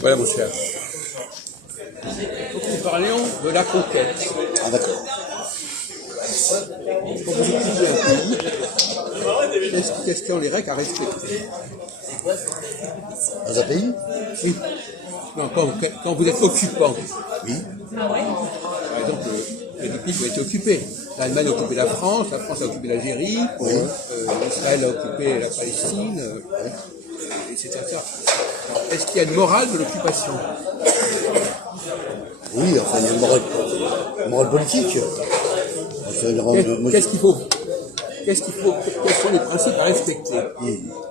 Voilà, mon cher. Donc, nous parlions de la conquête. Ah, d'accord. Quand vous occupez un pays, quelles sont les règles à respecter? Dans un pays? Oui. Non, quand vous êtes occupant. Oui. Par exemple, il y a des pays qui ont été occupés. L'Allemagne a occupé la France a occupé l'Algérie, Oui. Israël a occupé la Palestine, etc. Est-ce qu'il y a une morale de l'occupation? Oui, enfin, il y a une morale politique. Qu'est-ce qu'il faut? Quels sont les principes à respecter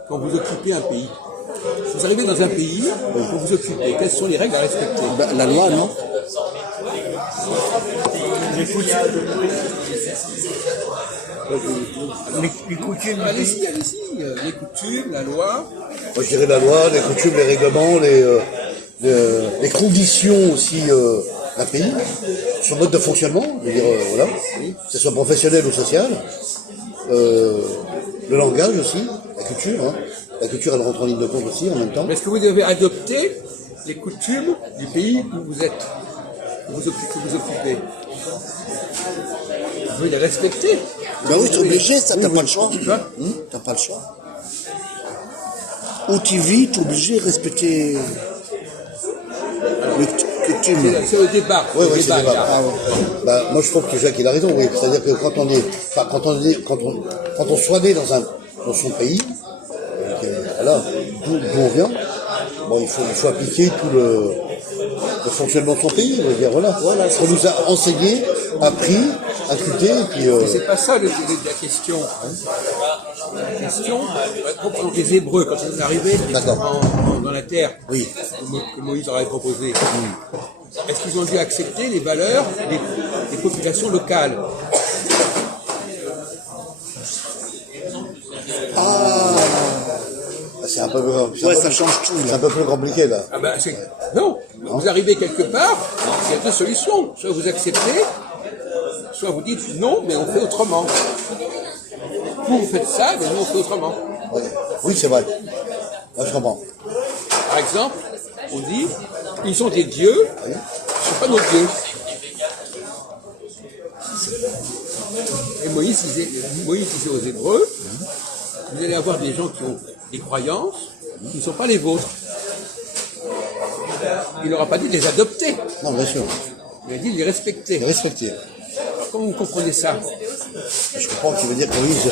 quand vous occupez un pays? Vous arrivez dans un pays, quand vous occupez, quelles sont les règles à respecter? La loi, non? Les coutumes. Les coutumes. Allez-y, les coutumes, la loi. Moi, je dirais la loi, les coutumes, les règlements, les conditions aussi d'un pays, son mode de fonctionnement, je veux dire, voilà, que ce soit professionnel ou social, le langage aussi, la culture, hein. La culture, elle rentre en ligne de compte aussi en même temps. Mais est-ce que vous devez adopter les coutumes du pays où vous êtes, que vous occupez? Vous devez les respecter. Ben oui, t'es obligé, ça, t'as pas le choix. T'as pas le choix. Où tu vis, t'es obligé de respecter les coutumes. C'est le débat. Oui, c'est le débat. Ah, ouais. Bah, moi, je trouve que Jacques, il a raison, oui. C'est-à-dire que quand on soit né dans son pays, voilà, d'où on vient, bon, il faut appliquer tout le fonctionnement de son pays. Je veux dire, voilà. On nous a enseigné, appris, inculqué, et puis. C'est pas ça la question. La question, pour les Hébreux, quand ils sont arrivés dans la terre, que Moïse leur avait proposé, est-ce qu'ils ont dû accepter les valeurs des populations locales? C'est un peu ça change tout. C'est un peu plus compliqué là. Ah ben, non, vous arrivez quelque part, il y a deux solutions. Soit vous acceptez, soit vous dites non, mais on fait autrement. Vous faites ça, mais nous on fait autrement. Oui, c'est vrai. Là, je comprends. Par exemple, on dit, ils sont des dieux, ils ne sont pas nos dieux. Et Moïse disait aux Hébreux, vous allez avoir des gens qui ont des croyances qui ne sont pas les vôtres. Il n'aura pas dit de les adopter. Non, bien sûr. Il a dit de les respecter. Les respecter. Alors, comment vous comprenez ça? Je comprends que tu veux dire que Moïse,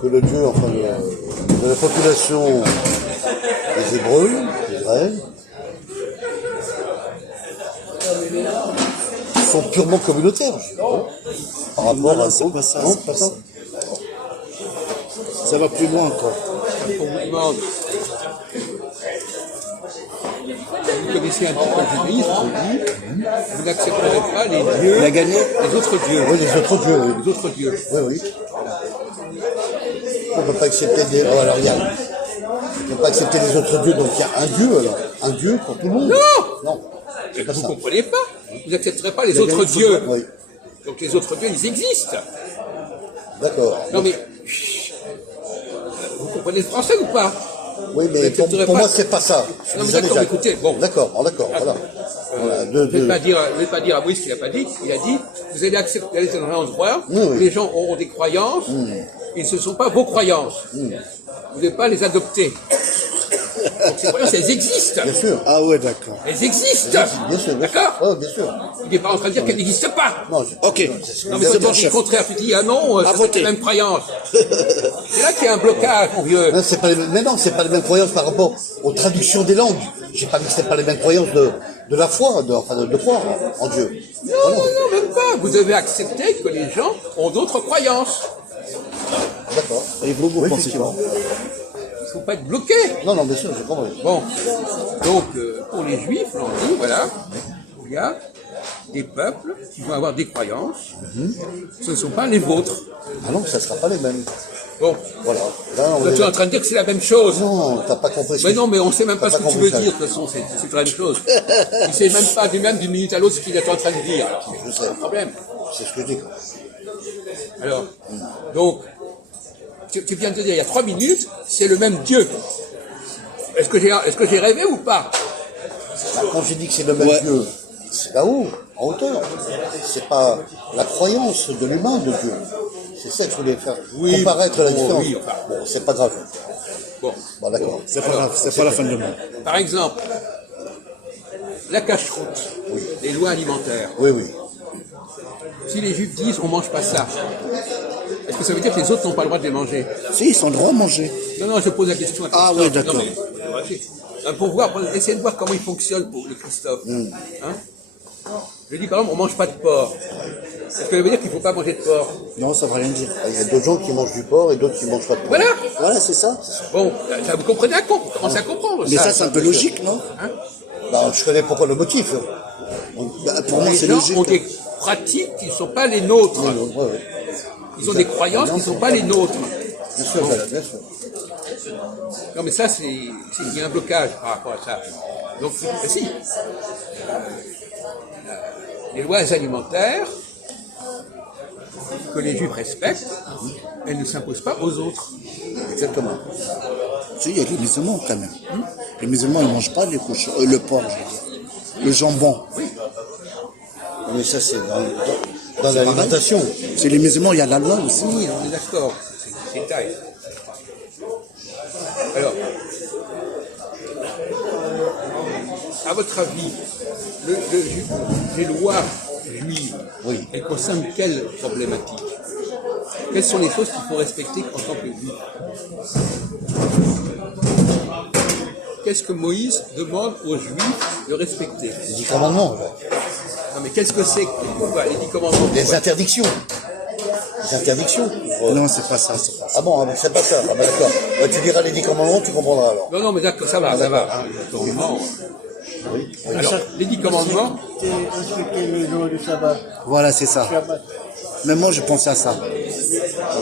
que le Dieu, enfin, de la population des Hébreux, d'Israël, sont purement communautaires. Par rapport à c'est pas ça. Non, pas ça. Ça va plus loin encore. On vous demande, vous connaissez un petit peu le judaïsme, on dit, vous n'accepterez pas les dieux, les autres dieux. Oui, les autres dieux, oui. Les autres dieux. Oui. On ne peut pas accepter des. Oh, alors, on ne peut pas accepter les autres dieux, donc il y a un dieu, alors. Un dieu pour tout le monde. Non. Mais vous ne comprenez pas. Vous n'accepterez pas les autres dieux. Oui. Donc les autres dieux, ils existent. D'accord. Non mais, vous comprenez le français ou pas? Oui, mais pour moi, c'est pas ça. Non mais d'accord, écoutez, bon. D'accord, voilà. Je ne vais pas dire à Moïse ce qu'il n'a pas dit. Il a dit, vous allez accepter d'aller dans un endroit où les gens auront des croyances, et ce ne sont pas vos croyances. Vous ne devez pas les adopter. Donc ces croyances, elles existent. Bien sûr. Ah ouais, d'accord. Elles existent. Bien sûr. D'accord? Oh, bien sûr. Il n'est pas en train de dire qu'elles n'existent pas. Non, ok. Non, mais c'est le contraire. Tu dis, ah non, c'est la même croyance. C'est là qu'il y a un blocage, mon vieux. Non, mais non, c'est pas les mêmes croyances par rapport aux traductions des langues. J'ai pas dit que c'est pas les mêmes croyances de la foi, de croire en Dieu. Non, même pas. Vous devez accepter que les gens ont d'autres croyances. D'accord. Et vous pensez quoi? Il ne faut pas être bloqué. Non, bien sûr, j'ai compris. Bon, donc pour les Juifs, on dit, voilà, il y a des peuples qui vont avoir des croyances, ce ne sont pas les vôtres. Ah non, ça ne sera pas les mêmes. Bon, voilà. Là, tu es en train de dire que c'est la même chose. Non, t'as pas compris. Mais non, mais on ne sait même pas ce que tu veux dire, de toute façon, c'est la même chose. Il ne sait même pas, même d'une minute à l'autre, ce qu'il est en train de dire. Alors, je sais. C'est un problème. C'est ce que je dis. Alors, donc, tu viens de dire il y a 3 minutes, c'est le même Dieu. Est-ce que j'ai rêvé ou pas? Quand j'ai dit que c'est le même Dieu, c'est là-haut, en hauteur. C'est pas la croyance de l'humain de Dieu. C'est ça que je voulais faire comparaître la différence. Oui, enfin. Bon, c'est pas grave. Bon. Bon, d'accord. C'est pas grave, c'est pas la fin du monde. Par exemple, la cache-route, les lois alimentaires. Oui, oui. Si les Juifs disent on mange pas ça, est-ce que ça veut dire que les autres n'ont pas le droit de les manger? Si, ils sont droit à manger. Non, je pose la question à Christophe. Ah oui, d'accord. Non, mais, pour voir, essayer de voir comment il fonctionne pour le Christophe. Hein? Je dis quand même, on mange pas de porc. Est-ce que ça veut dire qu'il ne faut pas manger de porc? Non, ça ne veut rien dire. Il y a d'autres gens qui mangent du porc et d'autres qui mangent pas de porc. Voilà. Voilà, c'est ça. Bon, ça, vous comprenez à commencez à comprendre Mais ça, c'est un peu logique, non? Bah, je connais pourquoi le motif. Pour moi, Les c'est gens logique. ont des pratiques qui ne sont pas les nôtres. Ouais, ouais. Ils ont des croyances qui ne sont pas les nôtres. Bien sûr, bien sûr. Non, mais ça, il y a un blocage par rapport à ça. Donc, si. Les lois alimentaires que les Juifs respectent, elles ne s'imposent pas aux autres. Exactement. Si, il y a les musulmans quand même. Les musulmans, ils ne mangent pas les cochons, le porc, je veux dire. Le jambon. Oui. Mais ça, c'est dans l'alimentation. C'est les musulmans, il y a la loi aussi. Oui, on est d'accord. C'est une taille. Alors, à votre avis, les lois juives, elles concernent quelle problématique? Quelles sont les choses qu'il faut respecter en tant que juif? Qu'est-ce que Moïse demande aux Juifs de respecter? Les 10 commandements. Non, mais qu'est-ce que c'est que les 10 commandements? Les interdictions. Les interdictions. Non, c'est pas ça, c'est pas ça. Ah bon, c'est pas ça. Ah ben d'accord. Bah, tu liras les 10 commandements, tu comprendras alors. Non, mais d'accord, ça va. Hein, alors, les 10 commandements, Respecter les jours du sabbat. Voilà, c'est ça. Mais moi, je pensais à ça.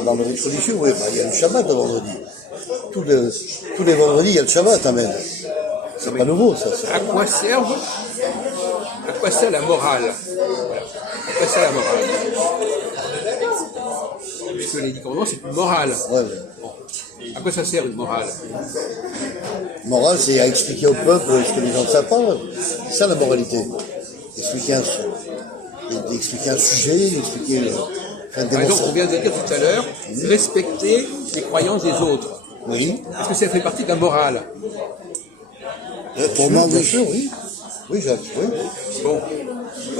Dans le rite religieux, oui, bah, il y a le Shabbat le vendredi. Tous les vendredis, il y a le Shabbat, hein, même. C'est pas nouveau, ça. à quoi sert la morale? À quoi sert la morale? Parce que les 10 commandements, c'est une morale. Ouais. Bon. À quoi ça sert une morale? Morale, c'est à expliquer au peuple ce que les gens ne savent pas. C'est ça la moralité. Expliquer un sujet, expliquer Par exemple, on vient de dire tout à l'heure, respecter les croyances des autres. Oui. Est-ce que ça fait partie de la morale? Pour moi, Bien oui. sûr, oui. Oui, Jacques, oui. Bon.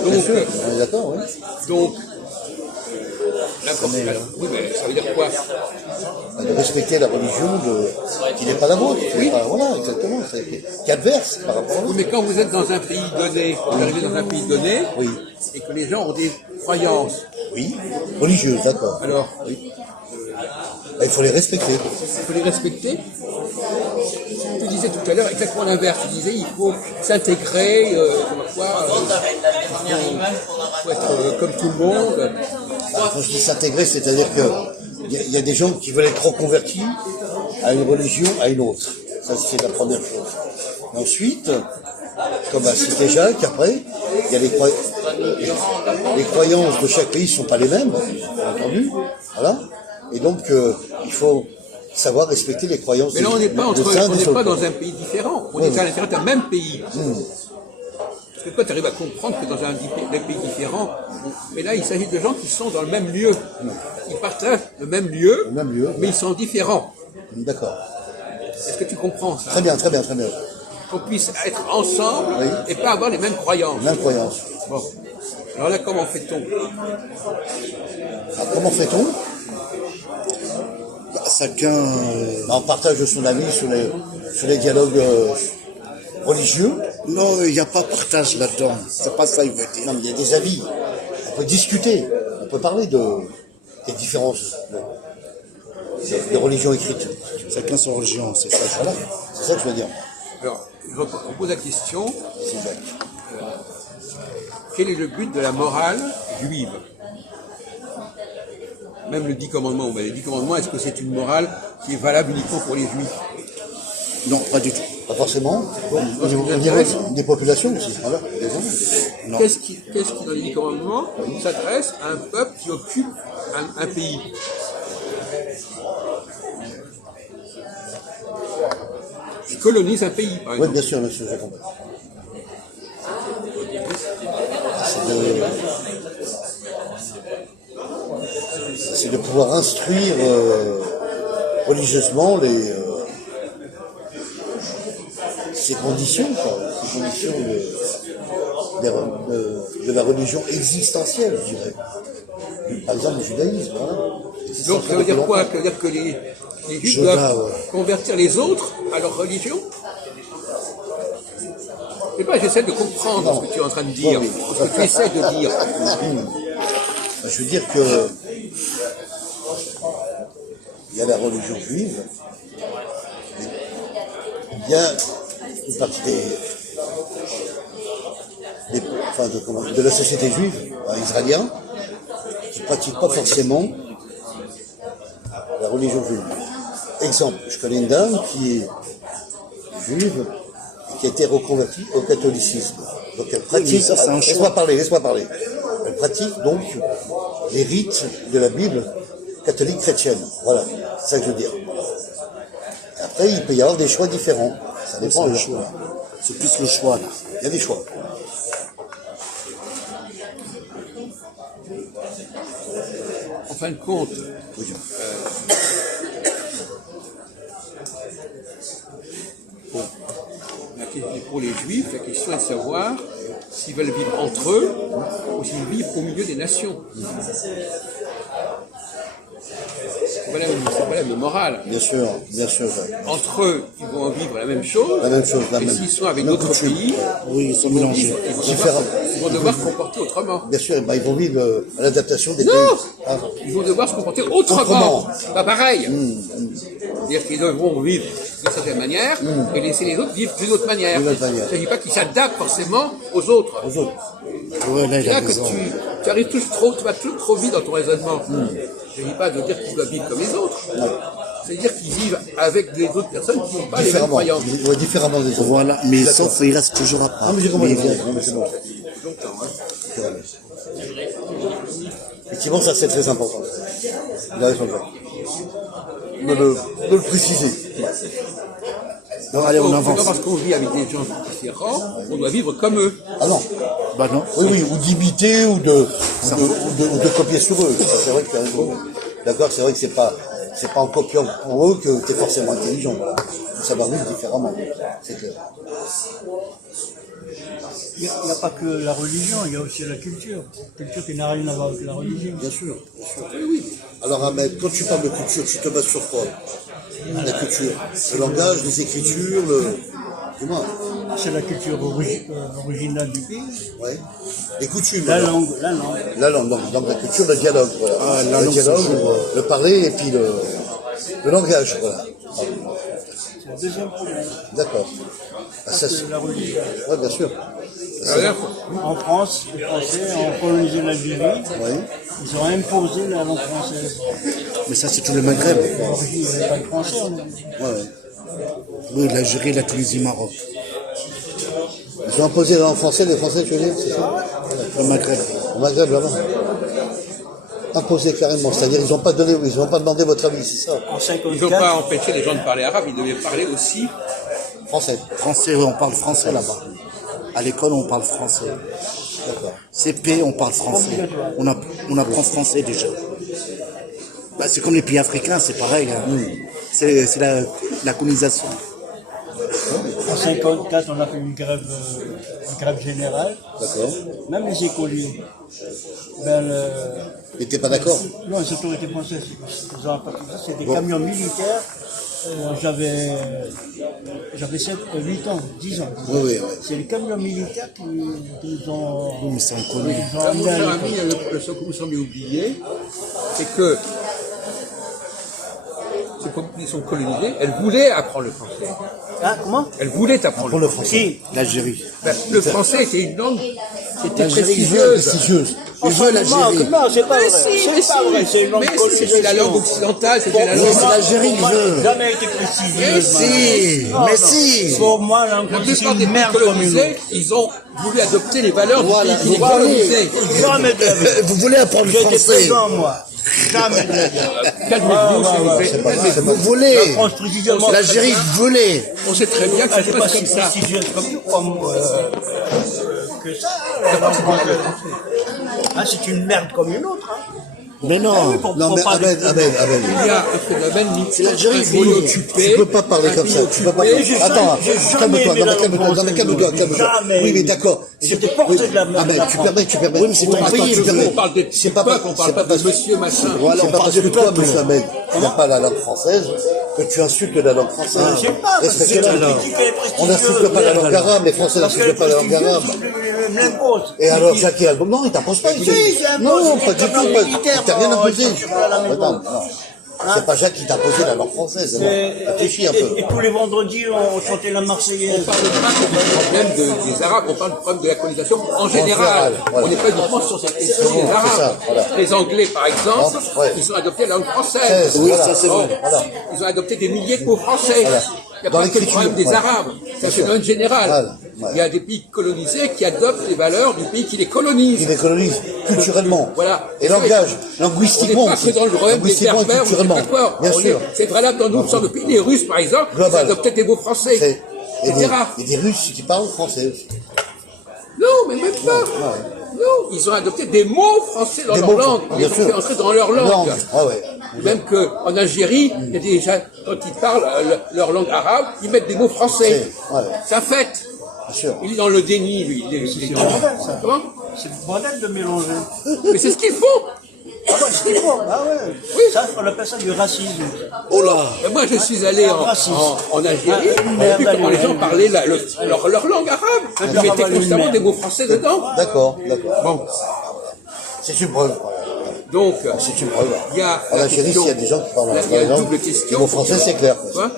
Bien Donc, sûr, on est d'accord, oui. donc oui, mais ça veut dire quoi? De respecter la religion qui n'est pas la vôtre. Voilà, exactement. Qui adverse par rapport à Oui, vous. mais quand vous êtes dans un pays donné, vous arrivez dans un pays donné, et que les gens ont des croyances, Oui. Religieux, d'accord. alors, Il faut les respecter. il faut les respecter. Tu disais tout à l'heure exactement l'inverse. Tu disais il faut s'intégrer, il faut être comme tout le monde. Quand je dis s'intégrer, c'est-à-dire qu'il y a des gens qui veulent être reconvertis à une religion, à une autre. Ça, c'est la première chose. Et ensuite, comme a cité Jacques, après, il y a les croyances de chaque pays ne sont pas les mêmes, bien entendu. Voilà. Et donc, il faut savoir respecter les croyances Mais là, on n'est pas, autres. dans un pays différent. On est à l'intérieur d'un même pays. Parce que toi, tu arrives à comprendre que dans un pays différent, mais là, il s'agit de gens qui sont dans le même lieu. Ils partagent le même lieu, mais ils sont différents. D'accord. Est-ce que tu comprends ça? Très bien, très bien, très bien. Qu'on puisse être ensemble et pas avoir les mêmes croyances. Même croyance. Bon. Alors là, comment fait-on? Comment fait-on? Chacun. On partage son avis sur les dialogues religieux. Non, il n'y a pas partage là-dedans. C'est pas ça, il veut dire. Non, mais il y a des avis. On peut discuter. On peut parler des différences de religion écrite. Chacun son religion, c'est ça. Voilà. C'est ça que je veux dire. Alors, on pose la question, quel est le but de la morale juive? Même le 10 commandements, les 10 commandements, est-ce que c'est une morale qui est valable uniquement pour les juifs? Non, pas du tout. Pas forcément. Au niveau des populations aussi. Voilà. Non. Qu'est-ce qui, dans les 10 commandements, s'adresse à un peuple qui occupe un pays? qui colonisent un pays, par Oui, exemple. bien sûr, j'ai compris. C'est de pouvoir instruire religieusement ces conditions, quoi, ces conditions de la religion existentielle, je dirais. Par exemple, le judaïsme. Hein. Donc ça veut dire quoi? Ça veut dire que les juifs doivent convertir les autres à leur religion? Je sais pas, j'essaie de comprendre ce que tu es en train de dire, ce que tu essaies de dire. Je veux dire que il y a la religion juive, il y a une partie de la société juive, israélienne, qui ne pratique pas forcément la religion juive. Exemple, je connais une dame qui est juive et qui a été reconvertie au catholicisme. Donc elle pratique, laisse-moi parler. Elle pratique donc les rites de la Bible catholique chrétienne. Voilà, c'est ça que je veux dire. Après, il peut y avoir des choix différents. Ça dépend du choix. C'est plus le choix, là. Il y a des choix. En fin de compte, pour les juifs, la question est de savoir s'ils veulent vivre entre eux ou s'ils vivent au milieu des nations. C'est pas la même morale. Bien sûr. Entre eux, ils vont vivre la même chose. Et s'ils sont avec d'autres pays, oui, ils sont mélangés. Ils vont devoir se comporter autrement. Bien sûr, ils vont vivre à l'adaptation des pays. Ah. Ils vont devoir se comporter autrement. Pas pareil. C'est-à-dire qu'ils devront vivre d'une certaine manière et laisser les autres vivre d'une autre manière. Il ne s'agit pas qu'ils s'adaptent forcément aux autres. Ouais, là, c'est là que tu arrives tu vas toujours trop vite dans ton raisonnement. Il ne s'agit pas de dire qu'ils doivent vivre comme les autres. C'est-à-dire qu'ils vivent avec des autres personnes qui n'ont pas les mêmes croyances. Différemment des autres. Voilà, mais sauf qu'il reste toujours à part. Ah, mais j'ai compris. C'est bon. Effectivement, ça c'est très important. Vous avez raison. De le préciser. Non, allez, on avance. C'est pas parce qu'on vit avec des gens différents, on doit vivre comme eux. Ah non. Bah non. Oui, ou d'imiter ou de copier sur eux. C'est vrai que d'accord, c'est vrai que c'est pas en copiant pour eux que tu es forcément intelligent. Voilà. Il faut savoir vivre différemment. C'est clair. Il n'y a pas que la religion, il y a aussi la culture. La culture qui n'a rien à voir avec la religion. Bien sûr. Oui. Alors Ahmed, quand tu parles de culture, tu te bases sur quoi? La culture, le langage, les écritures, dis-moi. C'est la culture originale du pays. Ouais. Les coutumes. La langue. Donc la culture, le dialogue. Voilà. Le dialogue, le parler et puis le langage. Voilà. C'est le deuxième problème. D'accord. C'est la religion. Oui, bien sûr. En France, les Français ont colonisé l'Algérie. Oui. Ils ont imposé la langue française. Mais ça, c'est tout le Maghreb. Il n'y avait pas de français. Oui, l'Algérie, la Tunisie, Maroc. Ils ont imposé la langue française, les Français, tu veux dire, c'est ça? Le Maghreb. Le Maghreb, là-bas. Imposé carrément, c'est-à-dire ils n'ont pas demandé votre avis, c'est ça? Ils n'ont pas empêché les gens de parler arabe, ils devaient parler aussi français. Français, on parle français là-bas. À l'école, on parle français. D'accord. CP, on parle français. On apprend français déjà. Bah, c'est comme les pays africains, c'est pareil. Hein. C'est la colonisation. En 1954, on a fait une grève générale. D'accord. Même les écoliers. Ils n'étaient pas d'accord? Non, les autorités françaises, c'est des camions militaires. J'avais 8 ans, 10 ans. Oui. C'est les camions militaires qui nous ont... Oui, mais c'est un connu. Mon cher ami, ce que vous semblez oublier, c'est que ces populations colonisées, elles voulaient apprendre le français. Ah, comment? Elles voulaient apprendre le français. Qui? L'Algérie. Le français était une langue qui était prestigieuse. Ils veulent l'Algérie. Non, c'est pas vrai. C'est pas vrai, c'est une langue colonisée. C'était la langue occidentale, c'était la langue... C'est l'Algérie qui veut. Jamais été prestigieuse. Mais si. Pour moi, la langue La colonisée, plupart c'est des une pays merde comme une colonisés, autre. ils ont voulu adopter les valeurs du pays qui les Voilà. colonisait. Jamais de la vie. Vous voulez apprendre le J'étais français? présent, moi. Jamais de la vie. Calmez-vous, s'il vous plaît. C'est pas Calmez-vous. vous volez. La France précisément. L'Algérie volée. On sait très bien que Elle c'est n'est pas pas comme si ça. prestigieuse que ça. La langue française. Ah, c'est une merde comme une autre. Hein. Mais non. Non, mais Ahmed, Il y a un phénomène c'est l'Algérie, un pays occupé. tu peux pas parler comme ça. Tu peux pas parler. Attends, calme-toi, calme-toi. Jamais. Oui, mais d'accord. C'était porté de la merde. Ahmed, tu permets. Oui, mais c'est ton pays, tu permets. On parle des C'est pas peuples, on parle pas de monsieur machin. Voilà, c'est pas parce que toi, monsieur Ahmed, tu n'as pas la langue française, que tu insultes la langue française. Je sais pas, parce que Respecte la langue. politique, elle est prestigieuse. On n'insulte pas la langue arabe, les Français Parce qu'elle n'insultent est pas la langue arabe. prestigieuse, je me l'impose. Et alors, Jacques Albon, non, il t'impose pas. Si, c'est un Non, poste, pas du c'est tout. comme Il militaire, t'a rien moi, imposé. je suis pas à la maison. Non. C'est pas Jacques qui t'a imposé la langue française. Réfléchis un peu. Et tous les vendredis, on chantait la On Marseillaise. parle pas du problème des Arabes, on parle du problème de la colonisation en général. général, voilà. On n'est pas uniquement sur cette question des C'est Arabes. ça, voilà. Les Anglais, par exemple, Ouais. ils ont adopté la langue française. Oui, ça, c'est vrai. Bon, Voilà. Ils ont adopté des milliers de mots français. Il n'y a Dans pas que le l'écriture, problème des ouais. Arabes. C'est un sûr. phénomène général. Voilà. Il y a des pays colonisés qui adoptent les valeurs du pays qui les colonise. Qui les colonisent culturellement. Voilà. Et langage, On linguistiquement n'est pas que aussi. dans le problème des Linguistiquement et berbères ou je sais culturellement. pas quoi. Bien sûr. C'est valable dans d'autres sortes de pays. Les Russes, par exemple, ils Global. adoptent des mots français, C'est- etc. Et des Russes qui parlent français aussi. Non, mais même pas. Non, ils ont adopté des mots français dans Des leur mots, langue. Ils bien les ont sûr. fait entrer dans leur langue. Ah ouais. Même qu'en Algérie, il y a des gens, quand ils parlent leur langue arabe, ils mettent des mots français. Ouais. C'est un fait. Bien sûr. Il est dans le déni, lui. C'est bordel, ça. Comment C'est le bordel de mélanger. Mais c'est ce qu'ils font. Ah ouais, c'est ce qu'il faut. Ah ouais. Oui. Ça, on appelle ça du racisme. Oh là. Et moi, je suis allé en Algérie, j'ai vu comment les gens parlaient leur langue arabe. Ils mettaient constamment des mots français dedans. D'accord. Bon, C'est une preuve. donc, C'est une preuve. il y a En la Algérie, question- s'il y a des gens qui parlent il y a une langue, double les question. mots français, c'est clair. Quoi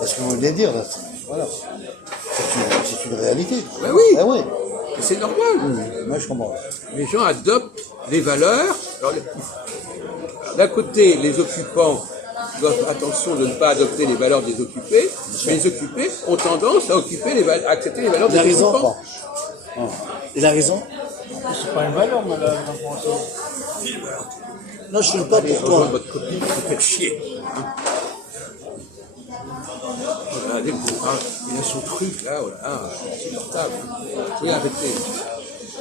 C'est ce que vous venez de dire. Là. Voilà. C'est une réalité. Ben oui. Ah oui. Et c'est normal. Moi, je comprends. Les gens adoptent les valeurs. Alors, d'un côté, les occupants doivent faire attention de ne pas adopter les valeurs des occupés, mais les occupés ont tendance à accepter les valeurs Il a des raison. occupants. Il a raison. C'est pas une valeur, madame, en français. Non, je ne suis pas pour Rejoindre toi. votre copine, vous faites chier. Regardez le pauvre, il a son truc là, voilà, insupportable. Oui, arrêtez.